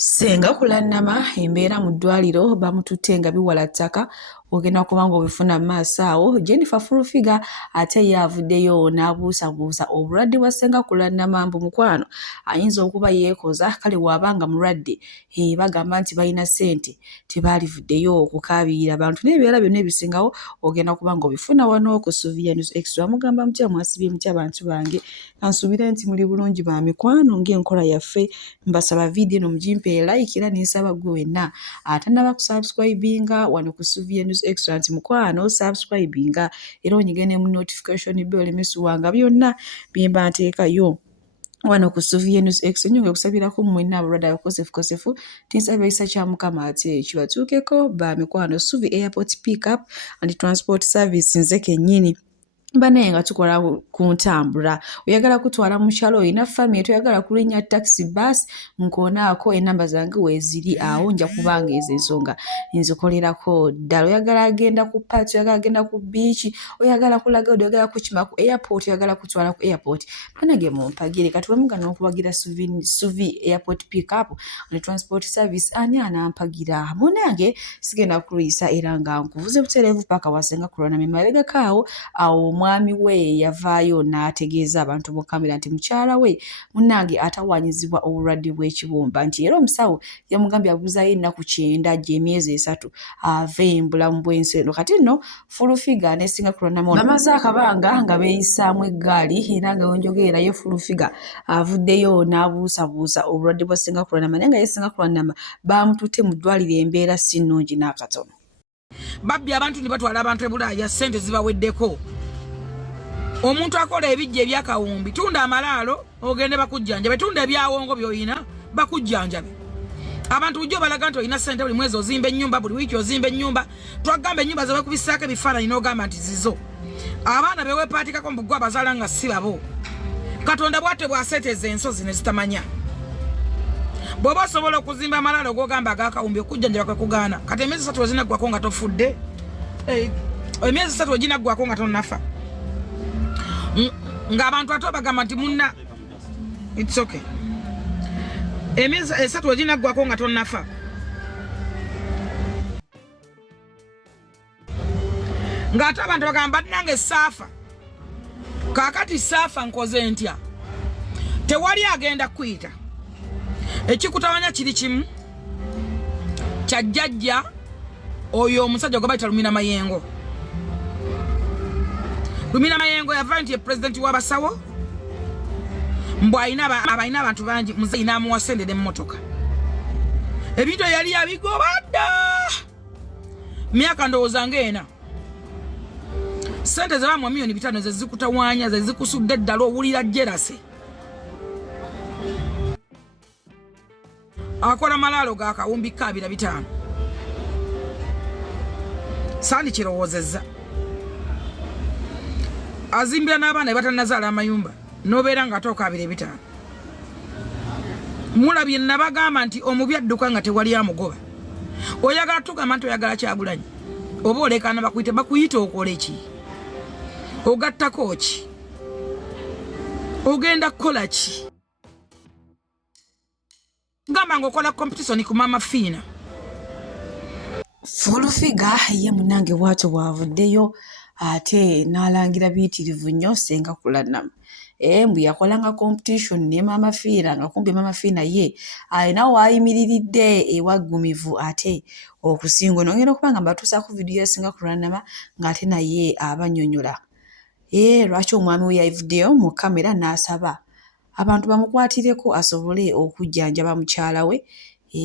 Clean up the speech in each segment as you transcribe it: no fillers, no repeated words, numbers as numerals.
Senga kulannama embeera mu ddwaliro bamututte nga biwala ttaka ogenda kuba ng'obifuna mu maaso awo. Jennifer Furufiga ate ye avuddeyo n'abuusabuusa obulwadde bwa Senga kulannama mbu mukwano ayinza okuba yeekoza kale bw'abanga mulwadde bagamba nti balina ssente tebaalivuddeyo okukaabirira abantu n'ebibeera byonna ebisingawo ogenda kuba ng'obifuna wano ku Sylvia News Extra. Mugamba mutya mwasibye mutya abantu bange, kansuubira nti muli bulungi ba mikwano ng'enkola yaffe. Mbasaba vidiyo eno mugimpe like era n'ensaba gwe wenna atannaba kusubscribinga wano ku Sylvia News Extra nti mukwano subscribinga era onyigene mu notification bell emesuwanga byonna bye mba nteekayo wano ku Sylvia News Extra. Nyonge kusabirako mwenna abalwadde abakosefukosefu tinsabira ekisa kya Mukama ate kibatuukeko ba mikwano. Suvi Airport Pickup and Transport Service nze kennyini banaye nga tukola ku ntambula. Oyagala kutwala mu kyalo olina family toyagala kulinnya taxi bus nkonaako enamba zange weeziri awo nja kubanga ezo ensonga nzikolerako ddala. Oyagala agenda ku party, oyagala agenda ku beach, oyagala kulaga oyagala kukima ku airport, oyagala kutwala ku airport banage mumpagire kati wemugana okubagira Suvi Airport Pickup and Transport Service ani anampagira munange sigenda kuluyisa era nga nkuvuze butereevu paka wasenga kulwana mimabegakaawo awo omwami we yavaayo n'ategeeza abantu mu kamera nti mukyala we munnange atawanyizibwa obulwadde bw'ekibumba nti era omusawo yamugambye abuuzayo ennaku 9 gy'emyezi 3 ave mbulamu bw'ensi eno. Kati nno Furufiga ne Senga kulannama bamaze akabanga nga beeyisaamu eggaali era nga wenjogeerayo Furufiga avuddeyo n'abuusabuusa obulwadde bwa Senga kulannama naye nga ye Senga kulannama baamututte mu ddwaliro embeera si nnungi n'akatono. Babbi abantu ne batwala abantu e Bulaaya ssente zibaweddeko. Omuntu akola ebijja ebyakawumbi tunda amalaalo ogende bakujjanjabe, tunda ebyawongo by'oyina bakujjanjabe. Abantu ujjo balaga nti olina ssente buli mwezi ozimba ennyumba, buli wiiki ozimba ennyumba, twagamba ennyumba ze bakubisaako ebifaananyi n'ogamba nti zizo. Abaana be weepaatikako mu bugwa abazaala nga si babo. Katonda bw'ate bw'aseeteza ensozi ne zitamanya. Bw'oba osobola okuzimba amalaalo g'ogamba ag'akawumbi okujjanjaba kwe kugaana. Kati emyezi 3 ezinaggwako nga tofudde. Emyezi 3 eginaggwako nga tonnafa. Nga abantu ato bagamba nti munna it's okay. Emyezi 3 eginaggwako nga tonnafa. Nga ate abantu bagamba nange saafa. Kaakati saafa nkoze ntya. Tewali agenda kuyita. Ekikutawanya kiri kimu kya jjajja oyo omusajja gwe bayita Lumina Mayengo. Lumina Mayengo yava nti ye president w'abasawo mbu alina abantu bangi muzeyi n'amuwa ssente n'emmotoka. Ebintu yali yabigobadda myaka ndowooza ng'ena. Ssente ze bamuwa miliyoni 5 ze zikutawaanya ze zikusudde eddala owulira jerase. Akola malaalo ga kawumbi 225. Sandi kirowoozezza. Azimbira n'abaana batannazaala amayumba n'obeera nga atooka 225. Mulabye nabagamba nti omubi adduka nga tewali amugoba. Oyagala tugamba nti oyagala Kyagulanyi oba olekana bakuyita okola eki? Ogattako ki? Ogenda kukola ki? Ngamba ngokola competition ku Mama Fina. Furufiga ye munange bw'atyo bw'avuddeyo ate n'alangira biyitirivu nnyo Senga kulannama. Mbu yakolanga competition ne Mama Fina nga kumbe Mama Fina ye alina waayimiriridde ewaggumivu ate okusinga ono. Ngenda okuba nga mbatuusaako vidiyo ya Senga kulannama ng'ate naye abannyonnyola lwaki omwami we yavuddeyo mu kamera n'asaba abantu bamukwatireko asobole okujjanjaba mukyala we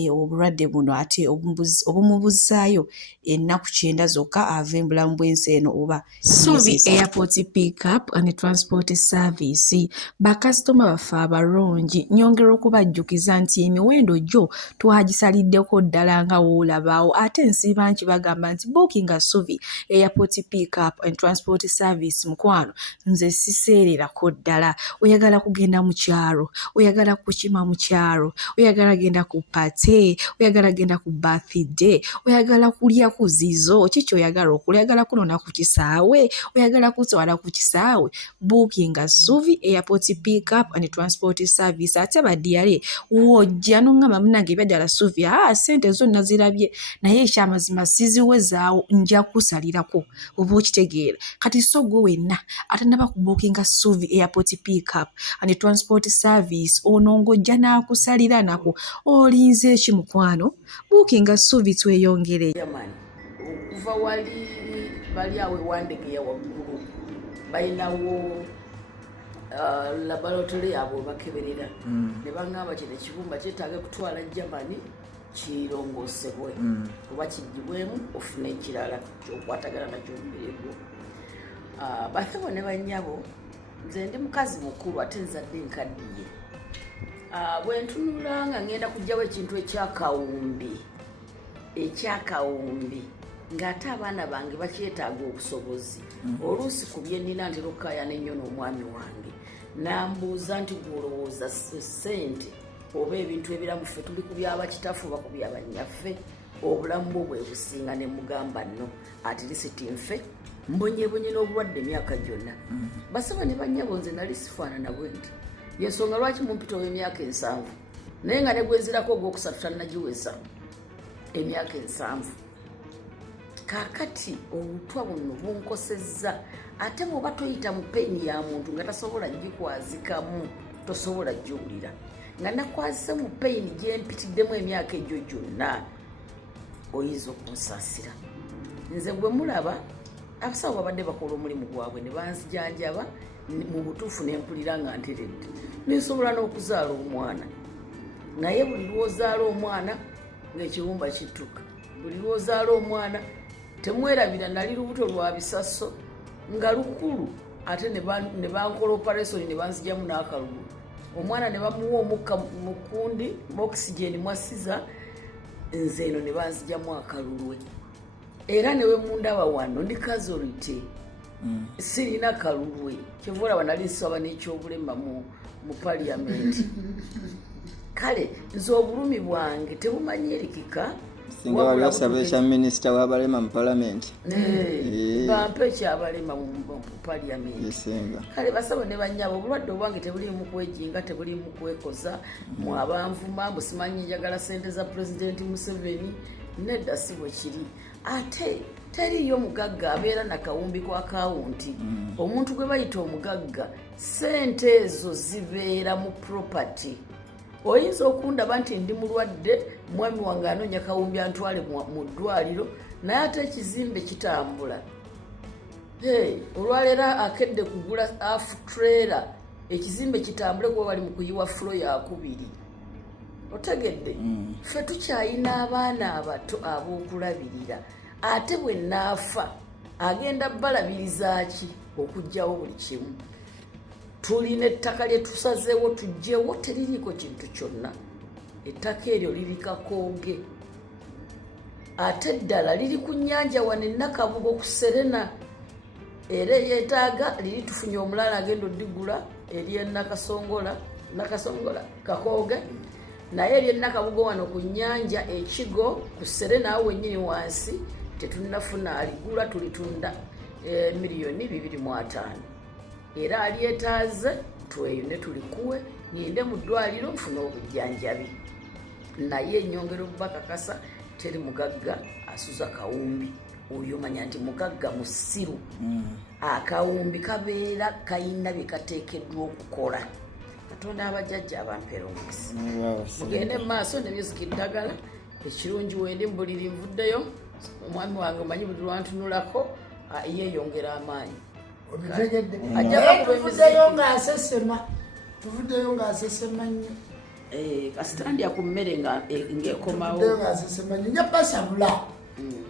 obulwadde buno ate obumubuzaayo ennaku 9 zokka ave mbulamu bw'ensi eno oba Suvi Airport Pickup and Transport Service. Bakasitoma baffe abalungi nyongera okubajjukiza nti emiwendo gyo twagisaliddeko ddala nga woolabaawo ate nsiiba nti bagamba nti bookinga Suvi Airport Pickup and Transport Service mukwano nze siseererako ddala. Oyagala kugenda mu kyalo, oyagala kukima mu kyalo, oyagala genda ku party ate oyagala genda ku birthday oyagala kulya ku zizo kiki oyagala okulya oyagala kunona ku kisaawe oyagala kutwala ku kisaawe bookinga Suvi Airport Pick Up and Transport Service ate badiyale wojja nongamba munange byadala Suvi sente zonna zirabye naye ekyamazima siziwezaawo nja kusalirako oba okitegeera kati so gwe wenna atanaba ku bookinga Suvi Airport Pick Up and Transport Service onongojja n'akusalira nako olinze eki mukwano bookinga Suvi tweyongere jamani okuva wali bali awe wandege ya waggulu bayinawo laboratory yabwe bakeberera ne bangamba kino ekibumba kyetaaga kutwala Germany kirongosebwe kuba kijibwemu ofuna ekirala kyokwatagana nakyo mbirego bathebo ne banyabo nze ndi mukazi mukulu ate nzadde nkaddiye bwentunula nga ngenda kujjawo ekintu ekyakawumbi ng'ate abaana bange bakyetaaga obusobozi oluusi ku bye nnina ntera okukaayana ennyo n'omwami wange nambuuza nti gwolowooza ssente oba ebintu ebiramu ffe tuli ku byabakitafu oba ku byabanyaffe obulamu bwo bwe businga ne mugamba nno ati lisiti nfe mbonyebonye n'obulwadde emyaka gyonna basaba ne bannyabo nze nali sifaanana bwe nti yensonga lwaki mumpita ow'emyaka 7 naye nga ne gwenzirako ogwokusatu tannagiweza emyaka 7 kakati obutwa buno bunkosezza ate bw'oba toyita mu peni ya muntu nga tasobola gikwazikamu tosobola giwulira nga nakwazise mu peni gyempitiddemu emyaka egyo gyonna oyinza okunsaasira nze gwe mulaba abasawo babadde bakola omulimu gwabwe ne banzijanjaba mu butuufu ne mpulira nga nteredde nensobola n'okuzaala omwana naye buli lwozaala omwana ng'ekiwumba kittuka buli lwozaala omwana temwerabira nali lubuto lwa bisaso nga lukulu ate ne bankola operation ne banzijamu n'akalulu omwana ne bamuwa omukka mu kundi oxygen mwasiza nze eno ne banzijamu akalulwe era newe mundaba wano ndi casualty sirina kalulwe kyevulaba nali nsaba n'ekyobulema mu parliament kale nze obulumi bwange tebumanyirikika singa wali wasaba ekya minisita w'abalema mu palamenti bampa ekyabalema mu palamenti kale basaba ne bannyabo obulwadde obwange tebulimu kwejinga tebulimu kwekoza mu abanvuma busimanyi njagala sente za pulezidenti Museveni nedda si bwe kiri ate teriyo mugagga abeera nakawumbi ku akawunti omuntu gwe bayita omugagga sente ezo zibeera mu property oyinza okundaba nti ndi mulwadde mwami wange anoonya kawumbi antwale mu ddwaliro naye ate ekizimbe kitambula olwaleero akedde kugula half trailer ekizimbe kitambule kuba bali mu kuyiwa flo yakubiri otegedde ffe tukyayina abaana abato ab'okulabirira ate bwe naafa agenda balabiriza ki okugjawo buli kimu tulina ettaka lye tusazeewo tujjewo teririiko kintu kyonna ettaka eryo liri Kakooge ate ddala liri ku nnyanja wano Nakabugo ku Serena era yeetaaga liri tufunye omulala agenda oddigula ery'e Nakasongola Kakooge naye ery'e Nakabugo wano ku nnyanja ekigo ku Serena awo wennyini wansi tetunnafuna aligula tulitunda $2,500,000 era alyetaaze tweyune tulikuwe ngende mu ddwaliro nfuna obujjanjabi naye ennyongero bakakasa teri mugagga asuza kawumbi oyo manya nti mugagga musiru akawumbi kabeera kayina bye kateekeddwa okukola katonda abajjajja abampeera omukisa mugende mu maaso ne music ddagala ekirungi wendi mu buliri nvuddeyo omwami wange omanyi buli lwantunulako yeeyongera amaanyi tuvuddeyo ng'asesema nnyo kasitandya ku mmere ng'ekomawo ng'asesema nnyo njabasabula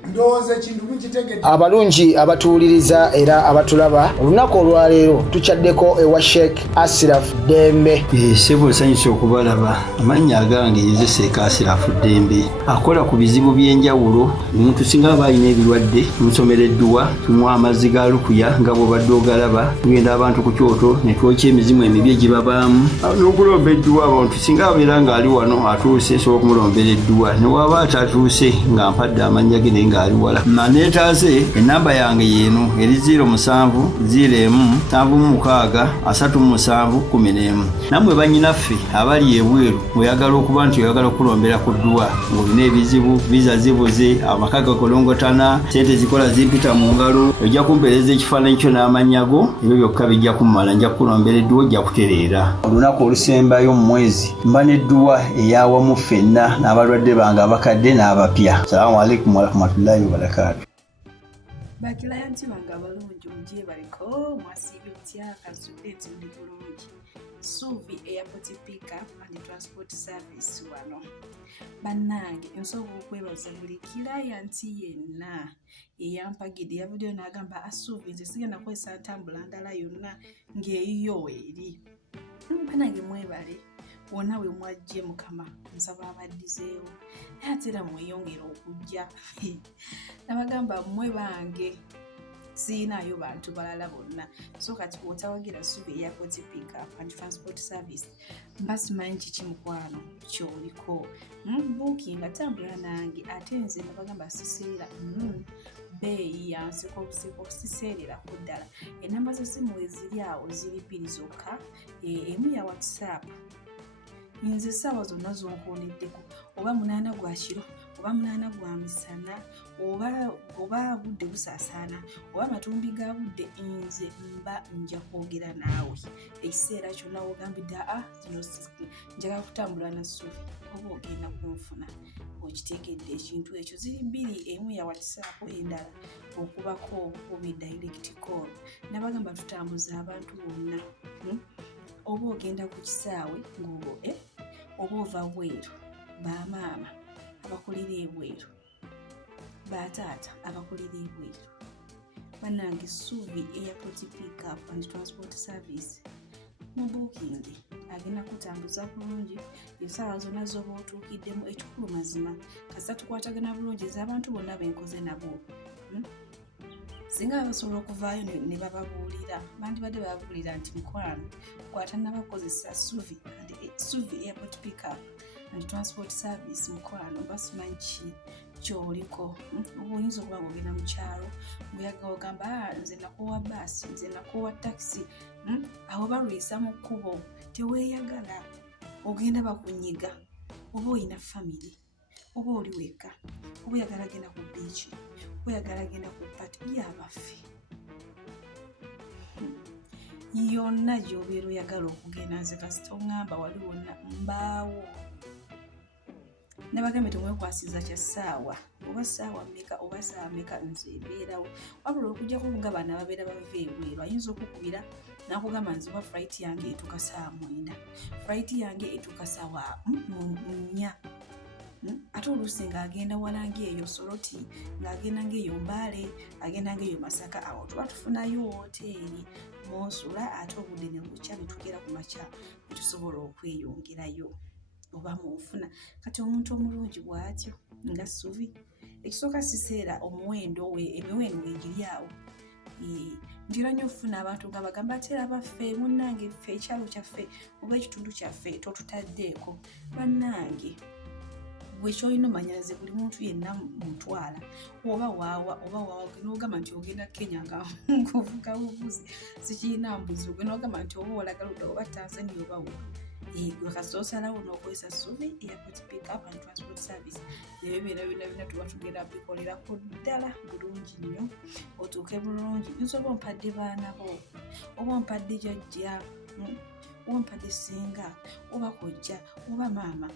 ndowooza ekintu mukitegedde. Abalungi abatuwuliriza era abatulaba olunaku olwaleero tukyaddeko ewa Sheikh Ashraf Dembe. Ssebo nsanyusa okubalaba. Amannya agange nze Sheikh Ashraf Dembe akola ku bizibu by'enjawulo. Omuntu singa aba alina ebirwadde tumusomereddwa, tumuwa amazzi ga lukuya nga bw'obadde ogalaba, tugenda abantu ku kyoto ne twokya emizimu emibi egibabaamu n'okulomba edduwa. Abantu singa abeera ng'ali wano atuuse sobola okumulombera edduwa, ne waba atatuuse nga mpadde amannya ge naye ng'ali wala. Neetaaze ennamba yange yeeno eri 0701763711. Nammwe bannyinaffe abali ebweru oyagala okuba nti oyagala okulombera ku dduwa ng'olina ebizibu, viza zibuze, amaka gakolongotana, ssente zikola zimpita mu ngalo, ojja kumpeereza ekifaananyi kyo n'amannya go, ebyo byokka bijja kummala. Nja kukulombera edduwa, ojja kutereera. Olunaku olusembayo mu mwezi mba n'edduwa ey'awamu ffenna n'abalwadde bange abakadde n'abapya. Salaamu alaikum warahmatullahi wabarakatuh. Bakilayanti bange abalungi mugyebaliko mwasiibye mutya kazudde ndi bulungi. Suvi Airport Pickup and Transport Service wano. Bannange nsobola okwebaza buli kilayanti yenna eyampagidde yavuddeyo n'agamba Suvi nze sigenda kukozesa ntambula ndala yonna ng'eyiyo eri. Bannange mwebale wonna we mwajje Mukama nsaba abaddizeewo naye ate era mweyongera okujja. Nabagamba mmwe bange siinayo bantu balala bonna, so kati bw'otawagira Suvi Airport Pickup and Transport Service mba simanyi kiki mukwano kyoliko. Booking atambula nange ate nze nabagamba siseera beeyi yansiko siseererako ddala. Enamba z'essimu eziri awo ziri 2 zokka, emu ya WhatsApp. Nze essaawa zonna zonkoneddeko, oba 8 gwa kiro, oba 8 gwa misana, oba budde busaasaana, oba matumbi ga budde, nze mba nja kwogera naawe ekiseera kyonna wogambidde zino njagala kutambula na Suvi, oba ogenda kunfuna okiteekedde. Ekintu ekyo ziri 2, emu ya WhatsApp, endala okubako obi direct call. Nabagamba tutambuza abantu bonna. Oba ogenda ku kisaawe ng'olwo oba ova bweru, bamaama abakulira ebweru, bataata abakulira ebweru. Bannange Suvi Airport Pickup and Transport Service mu booking agenda kutambuza bulungi essaawa zonna z'oba otuukiddemu. Ekikulu mazima kasita tukwatagana bulungi ez'abantu bonna benkoze nabo. Singa basobola okuvaayo ne bababuulira, bandibadde bababuulira nti mukwano kwata nabakozesa Suvi Airport Pickup and Transport Service mukwano basimanyi kyoliko. Oba oyinza okuba ng'ogenda mu kyalo ng'oyaga ogamba nze nakuwa baasi, nze nakuwa takisi, awo balwisa mu kkubo teweeyagala, ogenda bakunyiga. Oba oyina famire, oba oli wekka, oba oyagala genda ku biiki, oba oyagala genda ku pati y'abaffe, yonna gy'obeera oyagala okugenda. Nze kasita oŋŋamba wali wonna mbaawo. Nabagambye temwekwasiza kya ssaawa, oba ssaawa mmeka oba ssaawa mmeka, nze mbeerawo. Wabula okuggyako nga bano ababeera bava ebweru ayinza okukubira n'akugamba nze oba flight yange etuuka ssaawa 9, flight yange etuuka ssaawa 4. Ate oluusi ng'agenda walangi eyo Soroti, ng'agenda ng'eyo Mbale, agenda ng'eyo Masaka, awo tuba tufunayo woteeri mw'osula, ate obudde ne bukya ne tugera ku makya ne tusobola okweyongerayo oba mw'ofuna. Kati omuntu omulungi bw'atyo nga Suvi, ekisooka siseera emiwendo weegiri awo. Ntera nnyo okufuna abantu nga bagamba ate era baffe munnange ffe ekyalo kyaffe oba ekitundu kyaffe totutaddeeko. Bannange gwe kyolina omanyaze buli muntu yenna mutwala oba waawa n'ogamba nti ogenda Kenya nga ovuga buvuzi sikirina mbuzi, ogenda ogamba nti oba olagala odda oba Tanzania oba wa gwe kasita osalawo n'okozesa Suvi Airport Pickup and Transport Service. Ebyo byonna tuba tugenda bikolerako ddala bulungi nnyo, otuuke bulungi. Nze oba ompadde baana bo, oba ompadde jjajja, oba ompadde ssenga, oba kojja, oba maama,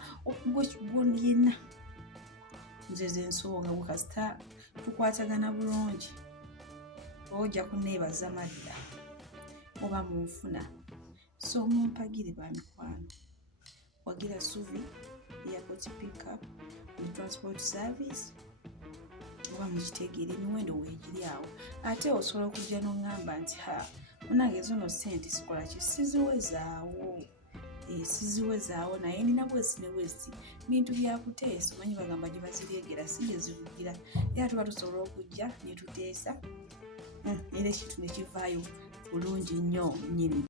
yenna nze ze nsonga bwe kasita tukwatagana bulungi ojja kunneebaza madda oba munfuna. So mumpagire ba mikwano, wagira Suvi Airport Pickup and Transport Service oba mukitegeera emiwendo weegiri awo ate osobola okujja n'oŋŋamba nti munange zino ssente sikola ki siziwezaawo naye nina bwezi ne bwezi bintu byakuteesa omanyi bagamba gye bazireegera si gye zivugira era tuba tusobola okujja ne tuteesa era ekintu ne kivaayo bulungi nnyo nnyini.